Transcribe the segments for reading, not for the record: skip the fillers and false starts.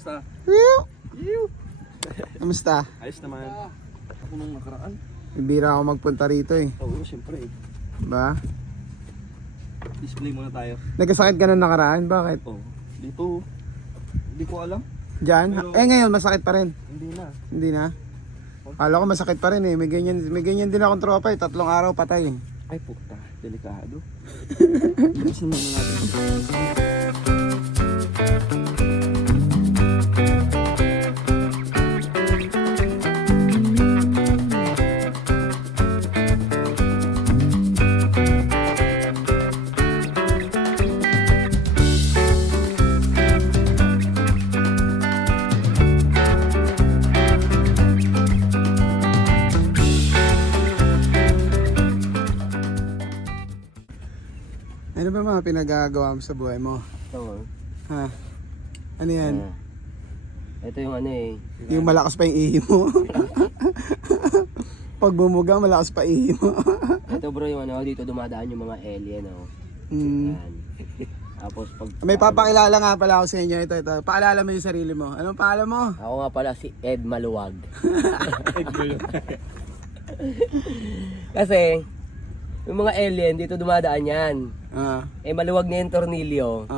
Kamusta? Yuh! Kamusta? Ayos naman. Ako nung nakaraan. Bibira ako magpunta rito eh. Oo, siyempre. Ba? Display muna tayo. Nagkasakit ka nung nakaraan? Bakit? Oo. Dito, hindi ko alam. Diyan? Eh ngayon, masakit pa rin. Hindi na. Hindi na? Kala ko masakit pa rin eh. May ganyan din akong tropa eh. 3 araw patay eh. Ay puta, delikado. Bilisan muna natin. Ano ba mga pinagagawa mo sa buhay mo? Oo. Ha? Ano yan? Ito yung ano eh. Yung malakas pa yung ihi mo? Pag bumuga, malakas pa ihi mo. Ito bro yung ano, dito dumadaan yung mga alien oh. Hmm. Yan. Tapos pag... May papakilala nga pala ako sa inyo. Ito. Paalala mo yung sarili mo. Anong pangalan mo? Ako nga pala si Ed Maluwag. Kasi, yung mga alien dito dumadaan yan. Eh maluwag na yung tornilyo.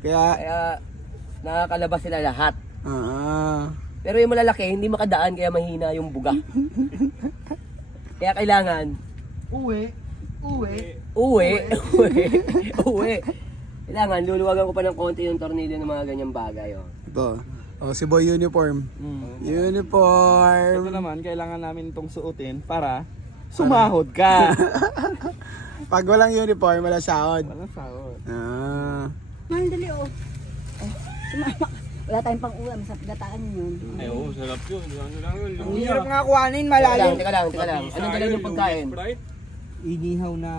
Kaya... Kaya nakakalabas sila lahat. Pero yung malalaki hindi makadaan kaya mahina yung buga. Kaya kailangan uwi. Kailangan luluwagan ko pa ng konti yung tornilyo ng mga ganyang bagay oh. Ito. Oh, si Boy Uniform. Uniform. Ito naman, kailangan namin itong suotin para sumahod ka. Pag walang uniform, wala sahod. Walang sahod. Mahal dali oh. Sumama. Wala tayong pang-ulam sa gataan yun. Ay, oo, sarap yun. Ano lang yun. Ang hirap nga kuhanin, malalim. Teka lang. Anong dala yung pagkain? Inihaw na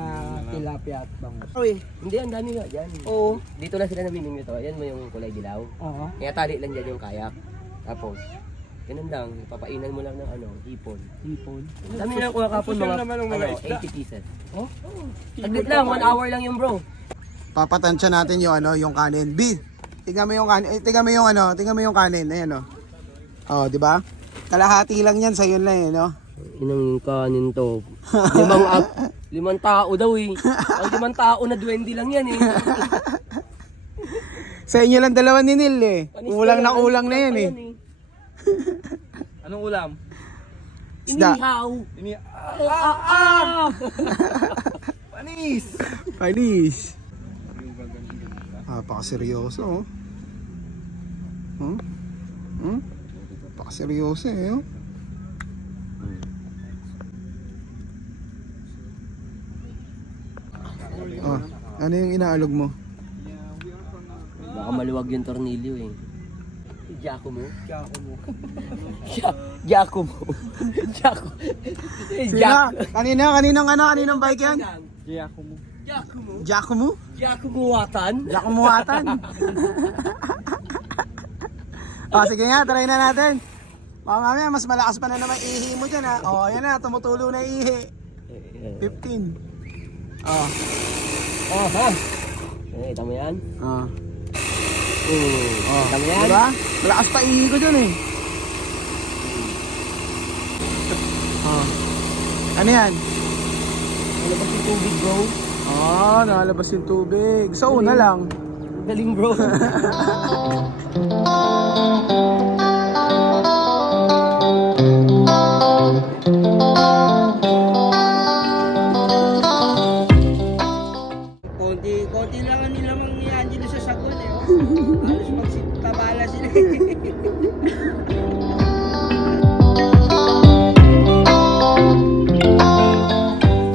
tilapia at bangus. Hindi, ang dami nga dyan. Oo. Dito lang sila namiming nito. Ayan mo yung kulay dilaw. Oo. Kaya tali lang dyan yung kayak. Tapos, ganun lang. Papainan mo lang ng ano, ipon. Dami lang kuha kapon mga 80 pieces. Oh? Saglit lang, 1 hour lang yung bro. Papatansya natin yung ano, yung kanin. B, tingnan mo yung kanin. Tingnan mo yung kanin. Ayan oh. Oh, di ba? Kalahati lang yan, sayo na eh, no? Inang kanin to. 5 tao daw eh. Ang 5 tao na duwende lang yan eh. Sa inyo lang 2 ni Nil eh. Kulang na yan eh. Anong ulam? Isda. Inihaw. Panis. Pakaseryoso oh. Pakaseryoso eh oh. Oh, ano yung inaalog mo? Baka maluwag yung tornilyo eh. Giacomo. Sina? Kaninong bike yan? Giacomo? Giacomo-watan. Giacomo-watan. Sige nga, try na natin. Baka mamaya mas malakas pa na naman ihi mo dyan ha. Ayan na, tumutulo na ihi. 15. Tama yan? Tama Tama yan? Diba? Malakas pa ihi ko dyan eh. Ano yan? Nalabas yung tubig bro. Nalabas yung tubig. Sa una lang. Galing bro. Konti lang ang nilamang ni Angelo sa sagon eh. Halos magtabala sila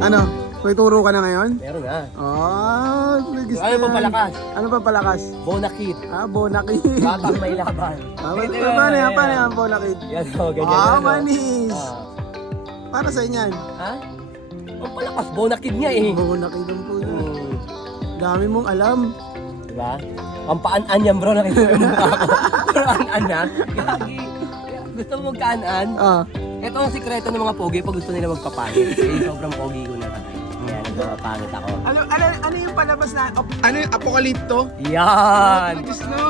Ano? May turo ka na ngayon? Meron na. Ano pa palakas? Ano pa palakas? Bonakit. Bonakit. Batang may laban. Paano yan, bonakit? Yan o, ganyan. Manis. Para sa inyan. Ha? Ang palakas, bonakid niya eh. Bonakit ang po yun. Dami mong alam. Diba? Ang paan-an yan bro, nakita mo yung mukha ko. Pero an-an na. Gagi. Gusto mo magkaan-an? Ito ang sikreto ng mga pogi pag gusto nila magpapalit. Kasi sobrang pogi ko na tayo. Ayan, medyo pangit ako. Ano yung palabas na, ano yung Apokalipto? Yan! Diyos no?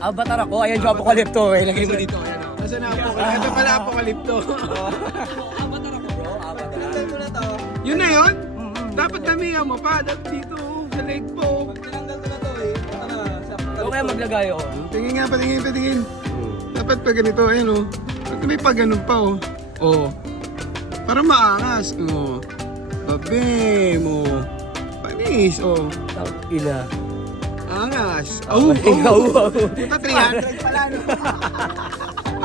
Avatar ako, ayan yung Apokalipto. Ilagay mo dito. Nasaan na Apokalipto? Ito pala Apokalipto. Avatar ako bro, Avatar. Yun na yun? Dapat damihan mo pa. Dapat dito, sa leg po. Ito kaya maglagay oh. Tingin nga, patingin. Dapat pa ganito, ayun o. Dapat may pa ganun pa o. O. Para maangas. O. Babim o. Panis o. Ina. Angas. Ikaw. Puta 300 pala no.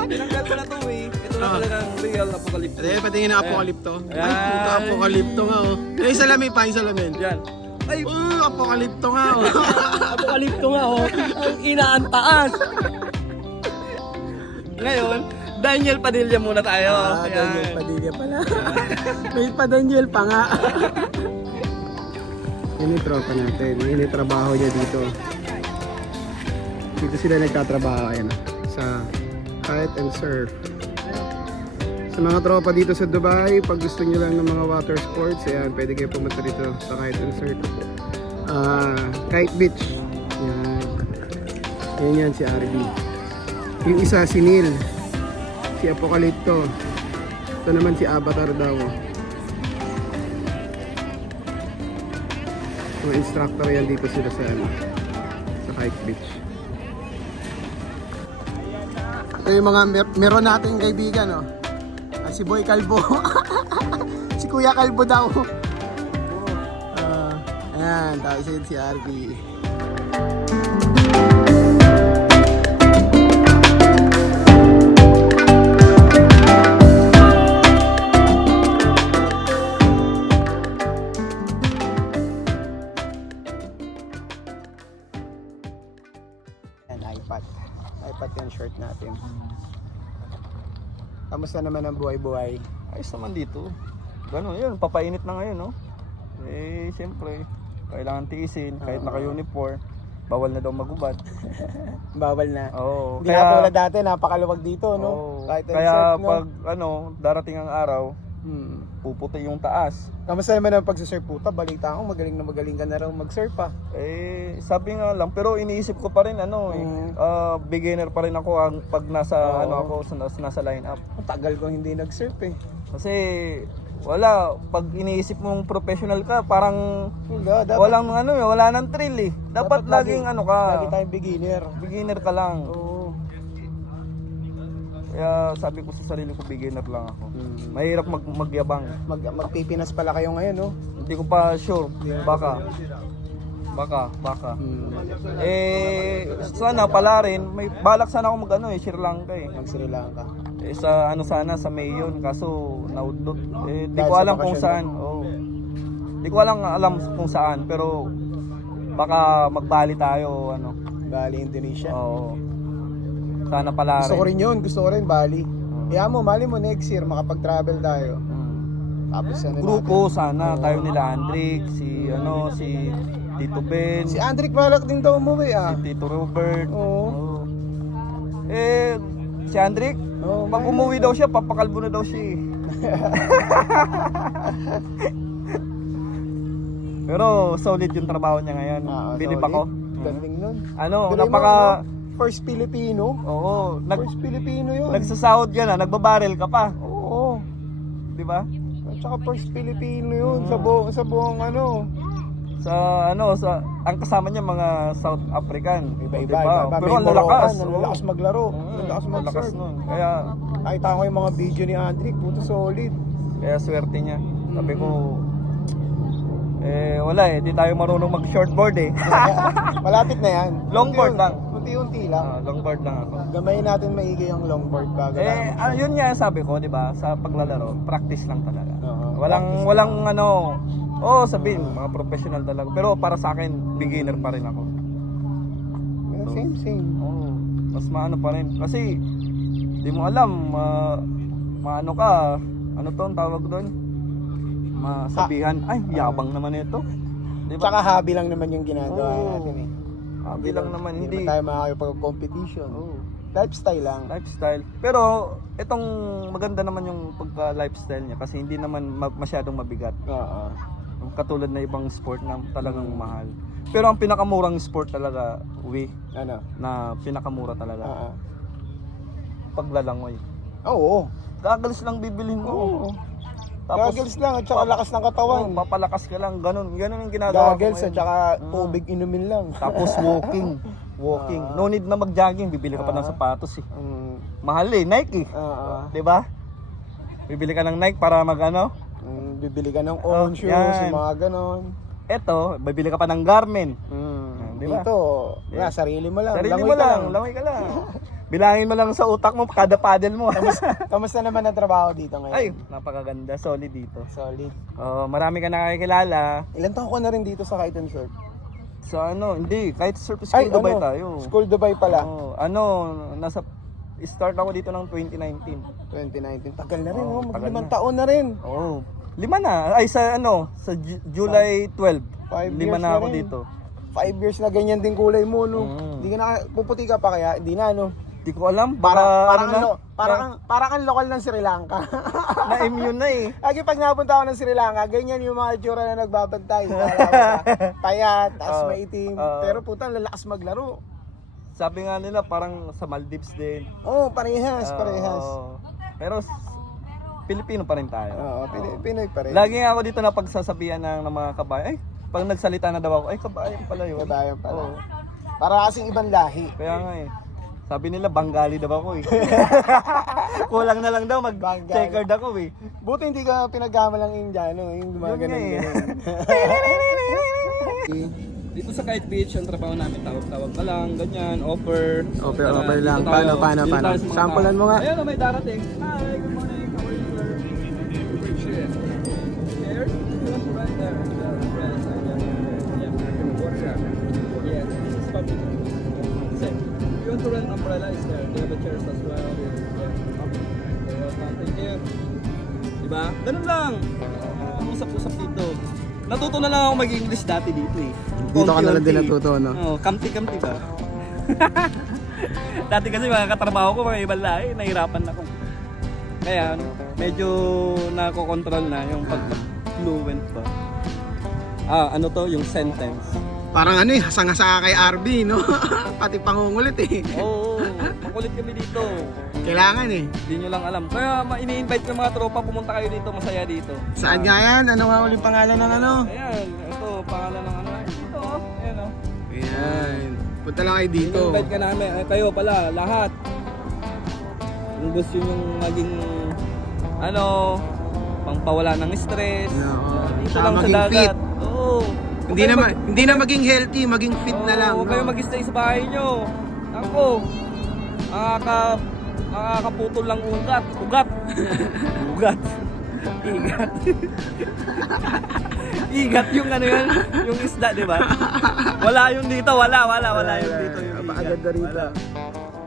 Tinanggal ko na to eh. Ito na talagang real apocalypse. Ate, patingin na Apokalipto. Ay, puta Apokalipto nga o. Yung salamin pa, yung salamin. Yan. Ay, Apokalipto nga o. Apokalipto nga oh. Ang ina, ang taas. Ngayon, Daniel Padilla muna tayo. Daniel Padilla pala. May pa Daniel pa nga. Yun yung tropa natin. Yun yung trabaho niya dito. Dito sila nagtatrabaho. Ayan, sa kite and surf. Sa mga tropa dito sa Dubai, pag gusto nyo lang ng mga water sports, ayan, pwede kayo pumunta dito sa kite and surf. Kite Beach. Ayan. Ayan yan si RB. Yung isa si Neil. Si Apokalipto. Ito naman si Avatar daw. Mga instructor yan dito sila sa Kite Beach. Ito yung mga meron nating kaibigan, oh. Si Boy Calvo. Si Kuya Calvo daw. Ayan, tapos yun si RB. iPad yung short natin. Kamusta naman ang buhay-buhay? Ayos naman dito. Ganun yun, papainit na ngayon, no? Eh, siyempre, kailangan tiisin, kahit naka-uniform. Bawal na daw magubad. Bawal na. Oo. Hindi na tulad dati, napakaluwag dito, no? Oo. Kahit Kaya surf, no? pag darating ang araw, puputi yung taas. Kamusta naman ang pagsasurf puta? Balita ko, magaling na magaling ka na raw mag-surf pa. Eh, sabi nga lang, pero iniisip ko pa rin beginner pa rin ako pag nasa ako nasa lineup. Ang tagal ko hindi nag-surf eh. Kasi wala, pag iniisip mong professional ka, parang Dapat, wala nang thrill eh. Dapat laging lagi tayong beginner. beginner ka lang. Oo. Kaya sabi ko sa sarili ko, beginner lang ako. Mahirap magyabang. Magpipinas pala kayo ngayon, no? Hindi ko pa sure. Baka. Eh, sana pala rin, may balak sana ako Sri Lanka eh. Mag-Sri Lanka. Eh, sa sa May yun, kaso naudot. Eh, di Dahil ko sa alam kung bakasyon saan. Oh. Di ko alam kung saan, pero baka magbali tayo, Bali, Indonesia. Oo. Sana pala Gusto ko rin. rin yun, gusto ko rin Bali. Kaya mali mo next year, makapag-travel tayo. Tapos Grupo, sana tayo nila Andrick, si Tito Ben, Si Andrick balak din daw umuwi ah. si Tito Robert. Oo. Eh, si Andrick, Oo, pag umuwi daw siya, papakalbo na daw siya eh. Pero solid yung trabaho niya ngayon. Bilib ako. Galing nun. Ano, Galing mo, napaka... First Filipino. Oo, First Filipino yun. nagsasahod yan nagbabarel ka pa. Oo. Di ba? At saka first Filipino yun sa buong Ang kasama niya mga South African. Iba-iba. Pero ang lalakas. Ang lalakas maglaro. Ang lalakas Malakas mag-surf. nun. Kaya Nakita ko yung mga video ni Andrick, puto solid. swerte niya. Sabi ko, wala di tayo marunong mag-shortboard eh. Malapit na yan. Longboard lang. Unti-unti lang. Longboard lang ako. Gamayin natin maigi yung longboard bago Yun nga sabi ko, di ba, sa paglalaro, practice lang talaga. Oo. Walang sabihin, mga professional talaga. Pero para sa akin, beginner pa rin ako. Same. Mas maano pa rin. Kasi, di mo alam, maano ka, ano to ang tawag doon? Masabihan, ay, yabang naman ito. Diba? Tsaka hobby lang naman yung ginagawa Oo. natin eh. Hobby lang naman, Hindi hindi. naman tayo makakapag-competition. Oo. Lifestyle lang. Lifestyle. Pero, itong maganda naman yung pagka-lifestyle niya kasi hindi naman masyadong mabigat. Oo. katulad na ibang sport na talagang mahal. Pero ang pinakamurang sport talaga, Ano? na pinakamura talaga, Oo. paglalangoy. Oo. Goggles lang bibilhin mo. Oo. Tapos, Goggles lang at saka lakas ng katawan. papalakas ka lang, ganun ang ginagawa ko Goggles at ngayon. saka tubig inumin lang. Tapos walking. No need na mag-jogging, bibili ka pa ng sapatos eh. Mahal eh, Nike eh. Oo. 'Di ba? Bibili ka ng Nike para mag-ano. Bibili ka ng own shoes, yan. yung mga ganon. Eto, bibili ka pa ng Garmin. Di ba? Dito, sarili mo lang. Sarili langoy mo ka lang, langoy ka lang. Bilangin mo lang sa utak mo kada paddle mo. Kamusta naman ang trabaho dito ngayon? Ay, napakaganda, solid dito. Solid. Marami ka nakakilala. Ilan taon ko na rin dito sa Kite and Surf? Sa hindi, kahit surf school Dubai tayo. School Dubai pala. Start ako dito ng 2019. 2019. Tagal na rin, Oo, tagal mag-5 na. taon na rin. Oo. 5 na. Ay, sa July 12. 5 5 years na ako rin. dito. 5 years na ganyan din kulay mo, no? Hindi ka na, puputi ka pa kaya? Hindi na, no? Di ko alam. Baka, Para kang lokal ng Sri Lanka. na-immune na eh. Lagi pag napunta ako ng Sri Lanka, ganyan yung mga itsura na nagbabantay. Payat, tas maitim. Pero puta, lalakas maglaro. Sabi nga nila parang sa Maldives din. Oo, parehas. Pero Pilipino pa rin tayo. Oo, Pinoy pa rin. Lagi nga ako dito na pagsasabihan ng mga kabayan. Ay, pag nagsalita na daw ako, ay kabayan pala yun. Kabayan pala. Oo. Para kasing ibang lahi. Kaya nga eh. Sabi nila Bengali daw ako eh. Kulang na lang daw mag-checkered ako eh. Buti hindi ka pinagkamalang Indiano, yung gumaganon Yun nga Dito sa Kite Beach, ang trabaho namin, tawag-tawag ka lang, ganyan, offer. Offer Dito lang. tayo. Paano? Dito tayo sa mga Sampulan mo nga. Ayun, may darating. Hi, good morning. How are you, sir? Here? Right there. Yes, this is public. Same. If you want to rent umbrella, is there. They have a chairs as well. Thank you. Diba? Ganun lang. Usap-usap dito. Natuto na lang ako mag-English dati dito eh. Dito ka na lang din Konti-konti. natuto, no? Oo, kamti-kamti ba? Dati kasi mga katrabaho ko, mga ibang lahi, nahirapan ako. Kaya medyo nakokontrol na yung pag-fluent ba. Ano to, yung sentence. Parang ano eh, hasang-hasa kay RB, no? Pati pangungulit eh. Oo, makulit kami dito. Kailangan eh. Hindi nyo lang alam. Kaya ini-invite ko mga tropa, pumunta kayo dito, masaya dito. Saan nga yan? Ano nga ulit pangalan ng ano? Ayan, ito, pangalan ng ano. Ito, ayan o. Ayan. Punta lang kayo dito. In-invite ka namin. Kayo pala, lahat. Kung gusto yung maging, pangpawala ng stress. Oo. Dito Tsaka lang sa maging dagat. fit. Oo. Hindi na maging healthy, maging fit na lang. Huwag kayo mag-stay sa bahay nyo. Ako, makakaputol lang ugat. Ugat. Igat. Igat yung yun, yung isda, di ba? Wala yung dito, wala yung dito yung igat. Napakaganda rito.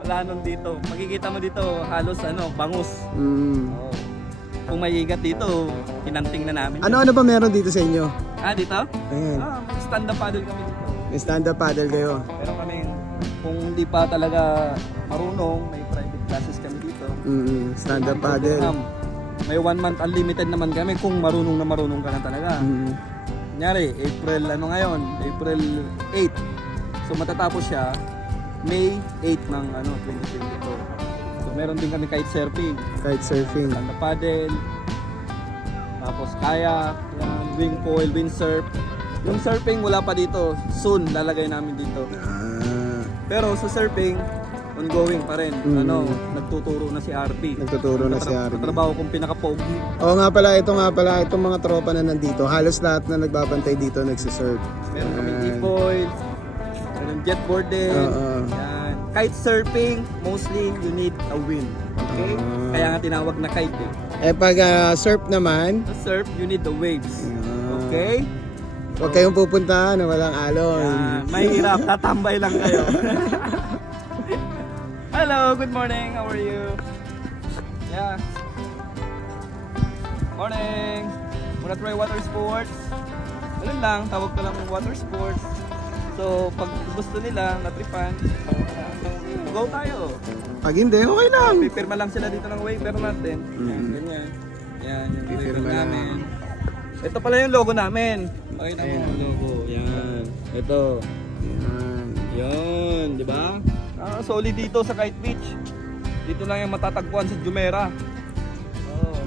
Wala nun dito. Makikita mo dito, halos bangus. Oo. Kung may igat dito, kinanting na namin. Ano ba meron dito sa inyo? Dito? Ayan. Stand-up paddle kami dito. May stand-up paddle kayo. Pero kami, kung hindi pa talaga marunong, may private classes kami dito. Stand-up paddle. May 1 month unlimited naman kami kung marunong ka na talaga. Kunyari, April April 8. So matatapos siya May 8 ng 2022. So meron din kami kite surfing, Kitesurfing. stand-up paddle, tapos kayak, wing foil, windsurf. Yung surfing wala pa dito. Soon lalagay namin dito. Pero sa surfing, ongoing pa rin. Nagtuturo na si RP. Nagtuturo na si RP. Trabaho kong pinaka-pogi. Oo nga pala, itong mga tropa na nandito, halos lahat na nagbabantay dito nagsisurf. Meron kami e-foil, meron jetboard din. Yan. Kite surfing, mostly you need a wind. Okay? Kaya nga tinawag na kite eh. Pag surf naman, Sa surf, you need the waves. Okay? huwag kayong pupuntahan na walang alon. Yan. Mahirap, tatambay lang kayo. Hello, good morning. How are you? Yeah. Morning. Wanna try water sports? Ganun lang, tawag ko lang water sports. So, pag gusto nila, natripan, go tayo. Pag hindi, okay lang. Pipirma lang sila dito ng waiver natin. Yan, ganyan. Yan, yung waiver Pipirma lang. namin. Ito pala yung logo namin. Pakita mo yung logo. Yan. Ito. Yan. Yun, di ba? Solid dito sa Kite Beach. Dito lang yung matatagpuan sa Jumeirah. Oh.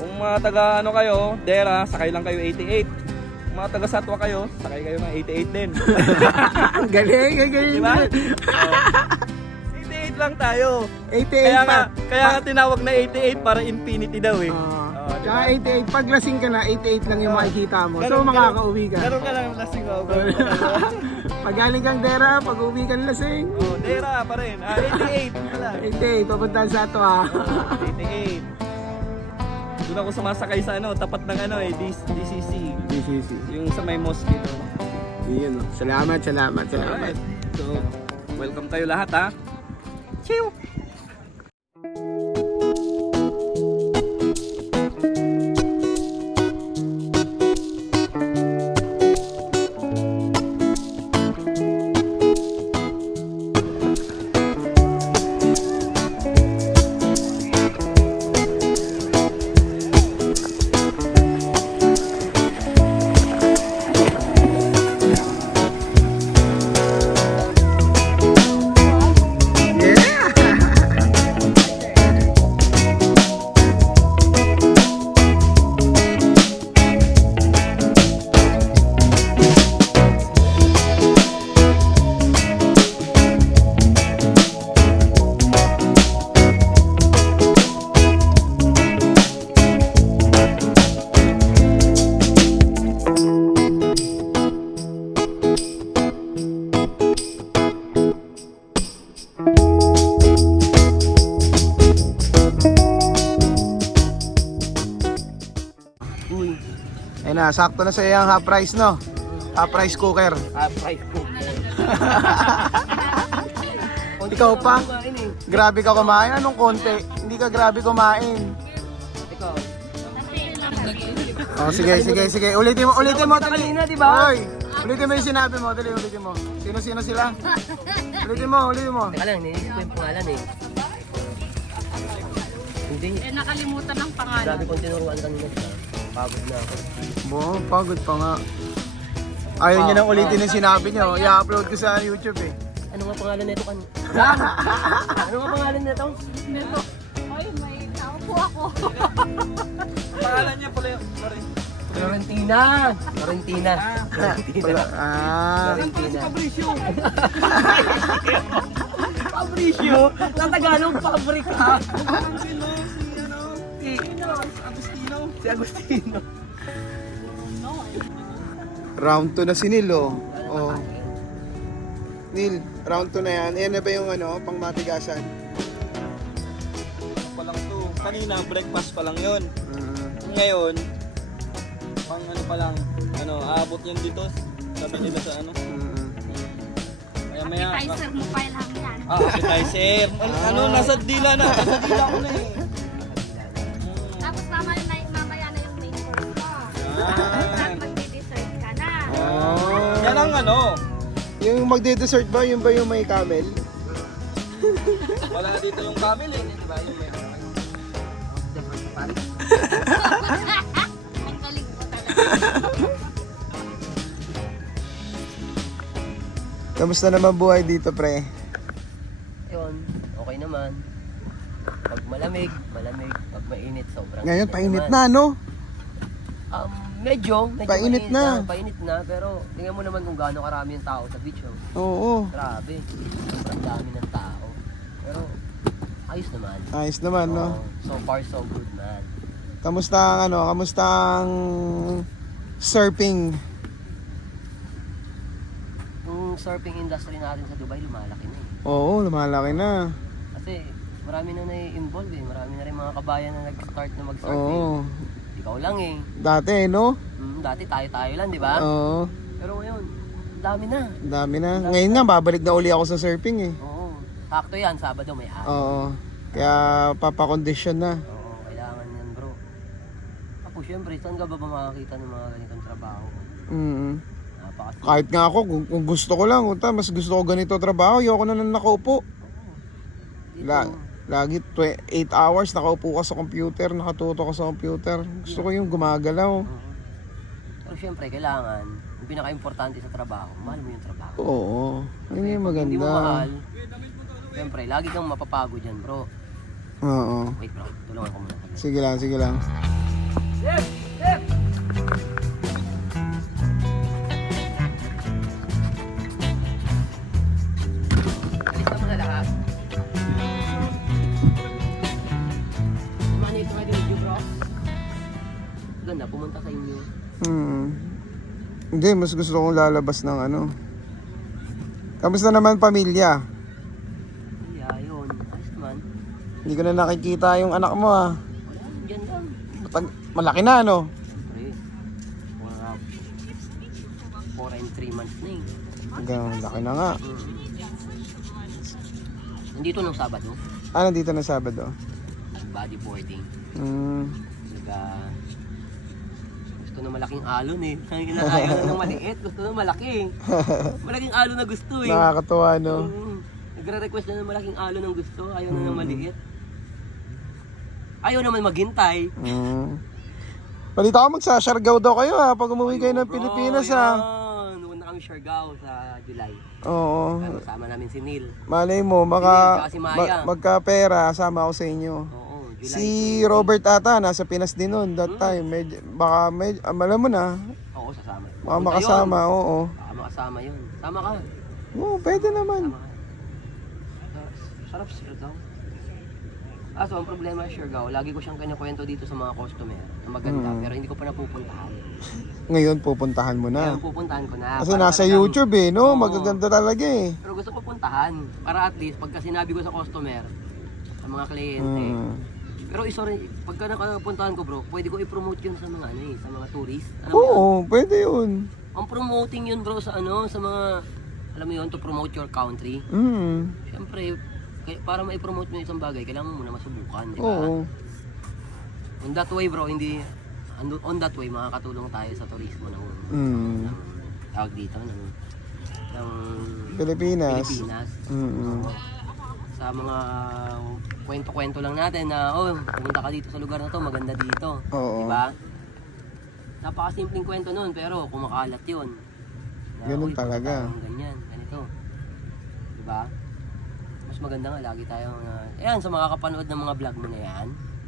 Kung mga taga ano kayo, Dera, sakay lang kayo 88. Kung mga taga Satwa kayo, sakay kayo ng 88 din. Galing, galing. Di ba? Oh. 88 lang tayo. 88 Kaya nga tinawag na 88 para infinity daw eh. Tsaka 88, pag lasing ka na, 88 lang yung makikita mo. So makakauwi ka. Ganun ka lang lasing ako. Pag galing kang Dera, pag uwi ka lasing. Oh, Dera pa rin. 88 wala. 88, papunta sa ato ha. 88. Doon ako sumasakay sa ano, tapat ng ano eh, DCC. DCC. Yung sa may mosque dito. Yun o. Salamat. Alright. So, welcome kayo lahat ha. Chew! Ayun na, sakto na sa iyang half price no? Half price cooker. Price ko. Ikaw pa? Grabe ka kumain. Anong konti? Hindi ka grabe kumain. Ikaw. Oh, sige. Ulitin mo, dali. Kanina, di ba? Hoy, ulitin mo yung sinabi mo, dali, ulitin mo. Sino sila? Ulitin mo. Teka lang, niisip ko yung pangalan eh. Hindi. Nakalimutan ng pangalan. Grabe kong tinuruan kanina siya. Pagod na ako. Pagod pa nga. Ayaw niyo nang ulitin yung sinabi niyo. I-upload ko sa YouTube eh. Ano nga pangalan nito kan? Ano nga pangalan nito? Nito. Oy, may tao po ako. Pangalan niya pala yung Florentina. Florentina. Fabricio. Fabricio? Sa Tagalog, pabrika. Si Agustino. Round 2 na si Neil oh. Neil, round 2 na yan. Ayan na ba yung pang matigasan? Pa lang to. Kanina breakfast pa lang 'yon. Ngayon pang ano pa lang, aabot yan dito. Sabi nila sa ano. Maya Appetizer mo pa lang yan. appetizer. Nasa dila na. Nasa dila ko na eh. Tapos mamaya na yung main course mo. Tapos magdi-dessert ka na. Yan ang Yung magde-dessert ba? Yung ba yung may camel? wala dito yung camel eh. Diba? Yung may Ang galing mo talaga. Kamusta naman buhay dito, pre? Ayun, okay naman. Pag malamig. Pag mainit, sobrang Ngayon, init painit naman. na, no? Medyo Painit na. Painit na, pero tingnan mo naman kung gaano karami yung tao sa beach. Oh. Oo. Grabe, sobrang dami ng tao. Pero ayos naman. Ayos naman, no? Oo, so far so good, man. Kamusta ang surfing? Yung surfing industry natin sa Dubai, lumalaki na eh. Oo, lumalaki na. Kasi marami na na-involve eh. Marami na rin mga kabayan na nag-start na mag-surfing. Oo. Ikaw lang eh. Dati, no? Dati tayo-tayo lang, di ba? Oo. Pero ngayon, dami na. Dami na. Ngayon nga, babalik na uli ako sa surfing eh. Oo. Sakto yan, Sabado may araw. Oo. Kaya papakondisyon na. Oo, kailangan yan bro. Tapos syempre, saan ka ba makakita ng mga ganitong trabaho? Napakasipag. Kahit nga ako, kung gusto ko lang, mas gusto ko ganito trabaho, ayoko na nakaupo. Dito, Lagi 8 hours nakaupo ka sa computer, nakatuto ka sa computer. Gusto ko yung gumagalaw. Pero syempre, kailangan, yung pinaka-importante sa trabaho, mahal mo yung trabaho. Oo, yun yung Pag hindi mo maganda. mahal, syempre, lagi kang mapapagod dyan, bro. Oo. Wait bro, tulungan ko muna. Sige lang, sige lang. Alis na muna lahat. Mani ito nga video, bro. Ganda, pumunta sa inyo. Hindi, mas gusto kong lalabas ng ano. Kamusta naman pamilya? Yeah, yun. Ayos naman. Hindi ko na nakikita yung anak mo ah. Wala, dyan lang. Malaki na ano? Pre, mga 4 and 3 months na eh. Hanggang laki na nga. Nandito nung Sabado, Ah, nandito na Sabado. bodyboarding. Gusto na malaking alon eh. Ayaw na ng maliit, gusto na malaki. Malaking alon na gusto eh. Nakakatuwa no? Nagre-request na ng malaking alon ng gusto, ayaw na ng maliit. Ayaw naman maghintay. Balita ko magsasargaw daw kayo ha pag umuwi kayo ng Bro, Pilipinas ha. yan. Noon na kami Siargao sa July. Oo. Kasama namin si Neil. Malay mo, Tsaka si Maya. magka-pera, sama ako sa inyo. Oo, July. Si Robert ata, nasa Pinas din noon that time. Baka, alam mo na, Oo, sasama. baka Punta makasama, yun. oo. Baka makasama yun. Sama ka. Oo, pwede naman. Sama ka. Sarap Siargao. So ang problema sa Siargao, lagi ko siyang kinakwento dito sa mga customer na maganda, pero hindi ko pa napupuntahan. Ngayon pupuntahan mo na. Ngayon pupuntahan ko na. Kasi Para nasa talagang- YouTube eh, no? Oo. Magaganda talaga eh. Pero gusto ko puntahan para at least pagka sinabi ko sa customer, sa mga kliyente. Pero isa rin, pagka nakapuntahan ko bro, pwede ko i-promote yun sa mga sa mga tourist. Alam mo yun? Oo, pwede yun. Ang promoting yun bro sa sa mga, alam mo yun, to promote your country. Siyempre, para ma-promote mo yung isang bagay, kailangan mo muna masubukan, di ba? Oo. On that way bro, on that way, makakatulong tayo sa turismo ng tawag dito, ng Pilipinas. Pilipinas. Mm-mm. Sa mga kwento-kwento lang natin na, pumunta ka dito sa lugar na to, maganda dito. Oo. Diba? Napakasimpleng kwento nun, pero kumakalat yun. Ganun "Uy, talaga." punta tayo ng ganyan, ganito. Diba? Mas maganda nga, lagi tayo ayan, sa mga kapanood ng mga vlog mo na yan,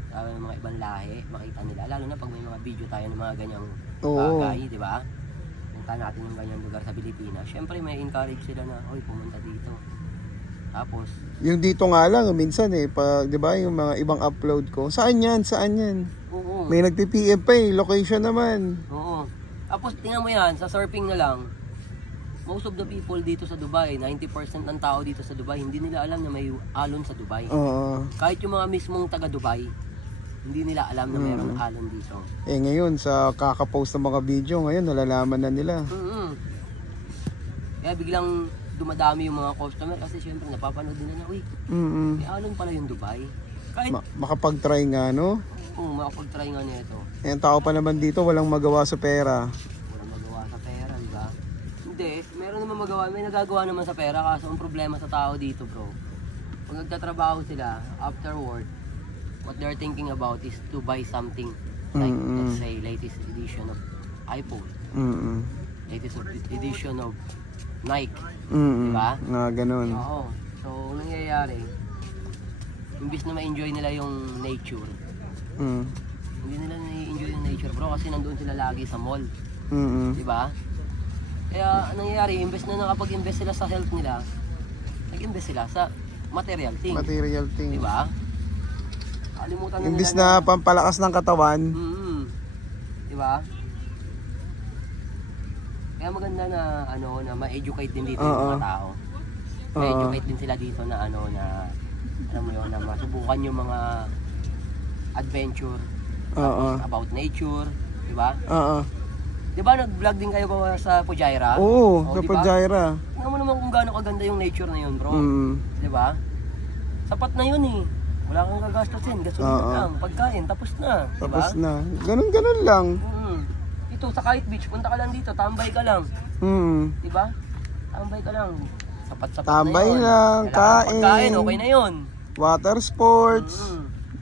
sa mga ibang lahi, makita nila. Lalo na pag may mga video tayo ng mga ganyang Oo. bagay, diba? Punta natin yung ganyang lugar sa Pilipinas. Siyempre, may encourage sila na, pumunta dito. Tapos, Yung dito nga lang, minsan eh, di ba, yung mga ibang upload ko. Saan yan? Saan yan? oo. May nagpi-PM pa eh, location naman. Oo. Tapos tingnan mo yan, sa surfing na lang, most of the people dito sa Dubai, 90% ng tao dito sa Dubai, hindi nila alam na may alon sa Dubai. Oo. Kahit yung mga mismong taga Dubai, hindi nila alam na mayroong alon dito. Eh ngayon, sa kakapost ng mga video, ngayon nalalaman na nila. Kaya biglang dumadami yung mga customer kasi syempre napapanood din na, uy, may alon pala yung Dubai. Kahit, Makapag-try nga, no? makapag-try nga nito. Eh, ang tao pa naman dito, walang magawa sa pera. Walang magawa sa pera, di ba? Hindi, meron naman magawa, may nagagawa naman sa pera kaso ang problema sa tao dito bro. Pag nagtatrabaho sila, after work, what they're thinking about is to buy something like, let's say, latest edition of iPhone, latest edition of Nike, di ba? Nga ganun. Oo. So, ang nangyayari, imbis na ma-enjoy nila yung nature, hindi nila na-enjoy yung nature bro kasi nandoon sila lagi sa mall. Di ba? Kaya anong nangyayari, imbes na nakapag-invest sila sa health nila, nag-invest sila sa material thing. Material thing. Di ba? Kalimutan na Imbis nila na pampalakas ng katawan. Di ba? Kaya maganda na na ma-educate din dito yung mga tao. Ma-educate din sila dito na na alam mo yun, na masubukan yung mga adventure about nature, di ba? Di ba nag-vlog din kayo ba sa Pujaira? Oo, sa di ba? Pujaira. Tingnan mo naman kung gaano kaganda yung nature na yun, bro. Di ba? Sapat na yun eh. Wala kang gagastusin, gasolina lang, pagkain, tapos na. Di ba? Tapos na. Ganun lang. Ito sa Kite Beach, punta ka lang dito, tambay ka lang. Di ba? Tambay ka lang. Sapat-sapat Tambay na yun. lang, Kailangan kain. pagkain, okay na yun. water sports,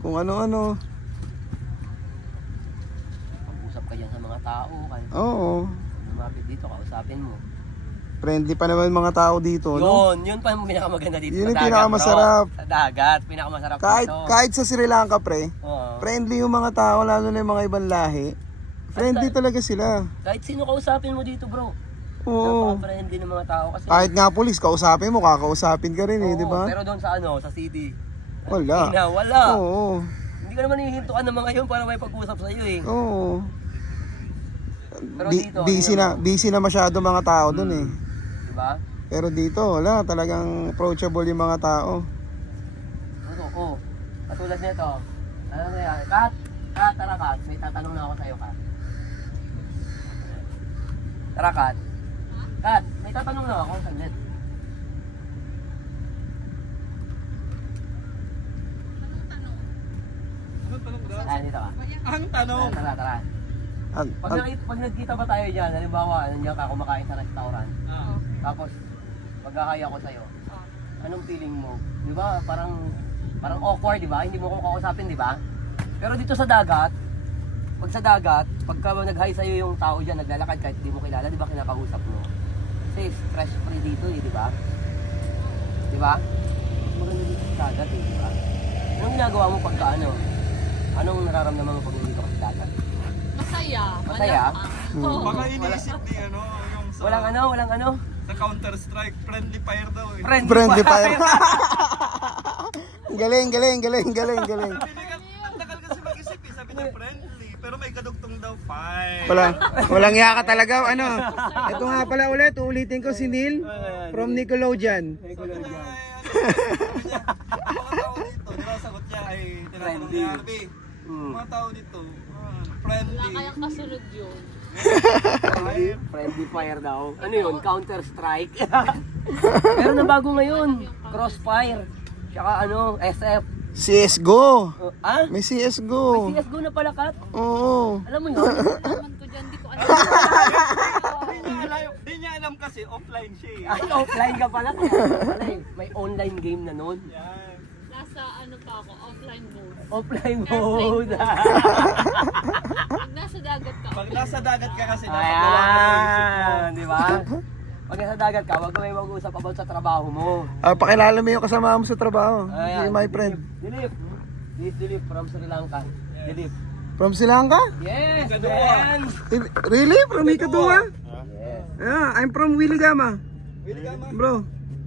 kung ano-ano. Pag-usap ka dyan sa mga tao, kahit Oo. lumapit dito, kausapin mo. Friendly pa naman mga tao dito, no? Yun pa yung pinakamaganda dito Yun sa yung dagat, pinakamasarap. bro. Sa dagat, pinakamasarap Kahit dito. kahit sa Sri Lanka, pre, Oo. friendly yung mga tao, lalo na yung mga ibang lahi. Friendly talaga sila. Kahit sino kausapin mo dito, bro. Oo. Napaka-friendly ng mga tao kasi. Kahit nga pulis, kausapin mo, kakausapin ka rin eh, Oo, di ba? Pero doon sa sa city. Wala. Wala. Oo. Hindi ka naman hihintuan ng mga yun para may pag-usap sa iyo eh. Oo. Pero dito, Busy na masyado mga tao dun eh. di ba? Pero dito, wala. Talagang approachable yung mga tao. Oo. Katulad nito. Ano na yan? Kat, tara Kat. May tatanong na ako sa'yo, Kat. Tara, Kat. Kat, may tatanong na ako. Saglit. Dito ka. Ang tanong. Tara. Pag nagkita ba tayo dyan, halimbawa, nandiyan ka kumakain sa restaurant, tapos magkakaya ko sa'yo, anong feeling mo? Di ba? Parang awkward, di ba? Hindi mo ko kakausapin, di ba? Pero dito sa dagat, pagka nag-hi sa'yo yung tao dyan, naglalakad kahit di mo kilala, di ba kinakausap mo? Kasi stress free dito eh, di ba? Di ba? Maganda dito sa dagat eh, di ba? Anong ginagawa mo pagka ano? Anong nararamdaman mo pag nandito ka sa dagat? Masaya. Masaya? Baka iniisip ni ano, yung sa, Walang ano? sa Counter-Strike, friendly fire daw eh. Friendly fire. galing. Ang tagal kasi mag-isip eh, sabi niya friendly, pero may kadugtong daw fire. Walang iya ka talaga. Ano? Ito nga pala ulit, uulitin ko si Neil from Nickelodeon. Sabi niya, mga tao dito, di ba sagot niya ay tinatanong ni Harvey. Mga tao dito, friendly. Kayang kasunod yun. Friendly fire daw. Ano yun? Counter-Strike. Meron na bago ngayon. Crossfire. Tsaka SF. CSGO. May May CSGO. CSGO na pala, Kat. Oo. Alam mo yun? Naman ko dyan, di ko alam. Di niya alam kasi offline siya eh. Ay, offline ka pala. Wala eh. May online game na nun. Nasa ano pa ako, offline mode. Offline mode. Pag nasa dagat ka, Pag nasa dagat ka kasi dapat wala ka sa isip mo. Ayan, di ba? Pag nasa dagat ka, huwag may mag-usap about sa trabaho mo. Pakilala mo yung kasama mo sa trabaho. Ayan, Si my friend. Dilip. This is Dilip from Sri Lanka. Dilip. From Sri Lanka? Yes, man. Really? From Ikaduwa? Yes. Yeah, I'm from Wiligama. Wiligama. Bro.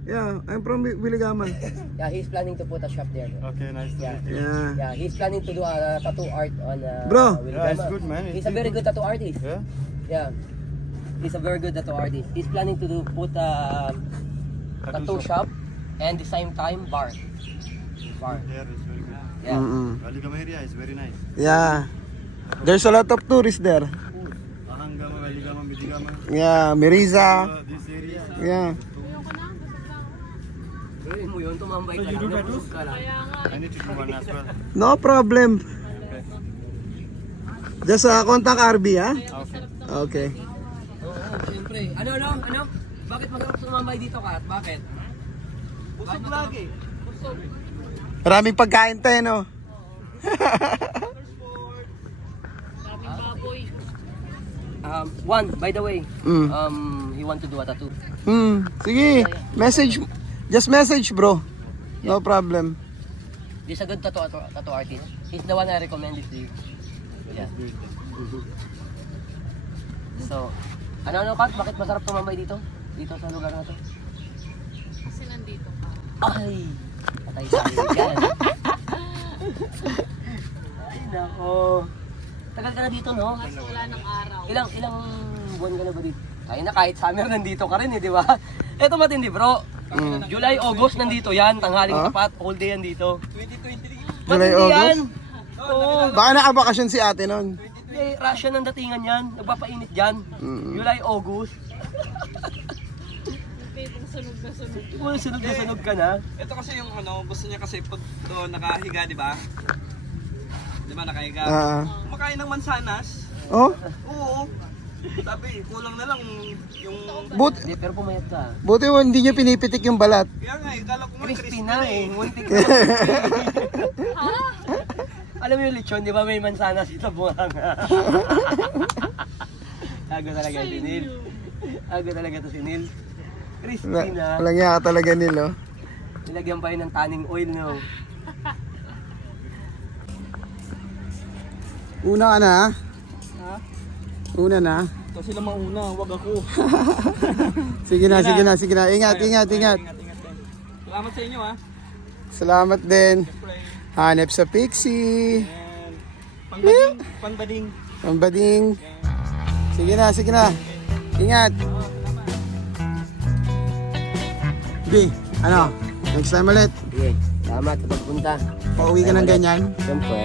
Yeah, I'm from Wiligama. Yeah, he's planning to put a shop there. Bro. Okay, nice to meet you. Yeah. Yeah, he's planning to do a tattoo art on Bro. Wilgama. Yeah, it's good, man. He's a very good tattoo artist. Yeah? Yeah. He's a very good tattoo artist. He's planning to put a tattoo shop and the same time bar. Bar. Yeah, it's very good. Yeah. Waligama area is very nice. Yeah. There's a lot of tourists there. Ahangama, Waligama, Bidigama. Yeah, Miriza. This area. Yeah. Gawin mo yun, tumambay ka lang. Nabusog ka lang. I need to do one as well. No problem. Just contact RB, ha? Okay. Oo, siyempre. Ano? Bakit masarap sumambay dito, Kat? Bakit? Busog lagi. Maraming pagkain tayo, no? daming baboy. One, by the way, Mm. he want to do a tattoo. Sige. Just message, bro. No problem. He's a good tattoo artist. He's the one I recommended to you. Yeah. So, ano Kat? Bakit masarap tumambay dito? Dito sa lugar na to? Kasi nandito ka. Ay! Patay tayo dyan. Ay, nako. Tagal ka na dito, no? Mas wala ng araw. Ilang buwan ka na ba dito? Ay na, kahit summer nandito ka rin eh, di ba? Ito matindi bro. July, August nandito yan. Tanghaling tapat, all day yan dito. 2023. July, Matindi yan. August? Oo. Baka nakabakasyon si ate nun. Hindi, Russia ng datingan yan. Nagpapainit dyan. July, August. Tipong sunog na sunog. Kung sunog na sunog ka na. Ito kasi yung gusto niya kasi pag doon nakahiga, di ba? Di ba nakahiga? Kumakain ng mansanas. Oh? Oo. Sabi, kulang na lang yung... Hindi, pero pumayat ka. Buti mo hindi nyo pinipitik yung balat. Kaya nga, kala ko nga Crispy na eh. Muntik na. Alam mo yung lechon, di ba may mansanas ito bunganga? Ago talaga si Neil. Ago talaga to si Neil. Crispy na. Walang yaka talaga nilo. Nilagyan pa yun ng tanning oil, no? Una ka na ha? Una na. Ito sila mauna, wag ako. Sige na, sige na, sige na. Ingat, ingat, ingat. Ingat. Salamat sa inyo ha. Salamat din. Siyempre. Hanep sa Pixie. And pangbading. Pambading. Sige na, sige na. Ingat. Di, ano? Next time ulit. Sige, salamat sa pagpunta. Pauwi ka ng ganyan. Siyempre.